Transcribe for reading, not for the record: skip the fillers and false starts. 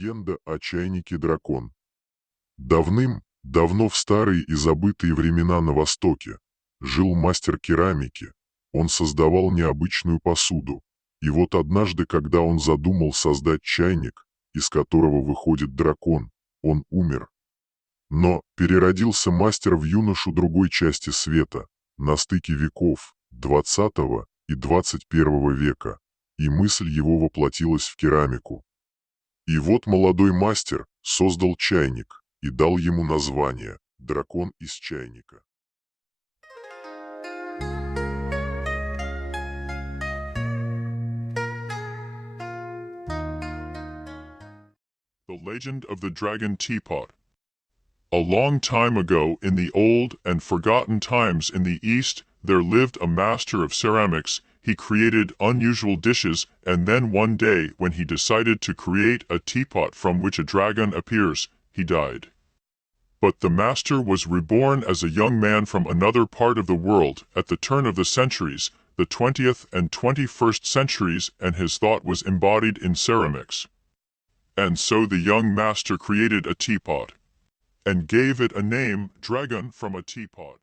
Легенда о чайнике Дракон. Давным-давно в старые и забытые времена на Востоке жил мастер керамики. Он создавал необычную посуду. И вот однажды, когда он задумал создать чайник, из которого выходит дракон, он умер. Но переродился мастер в юношу другой части света, на стыке веков, 20 и 21 века, и мысль его воплотилась в керамику. И вот молодой мастер создал чайник и дал ему название «Дракон из чайника». The Legend of the Dragon Teapot. A long time ago, in the old and forgotten times in the East, there lived a master of ceramics. He created unusual dishes, and then one day, when he decided to create a teapot from which a dragon appears, he died. But the master was reborn as a young man from another part of the world at the turn of the centuries, the 20th and 21st centuries, and his thought was embodied in ceramics. And so the young master created a teapot, and gave it a name, Dragon from a Teapot.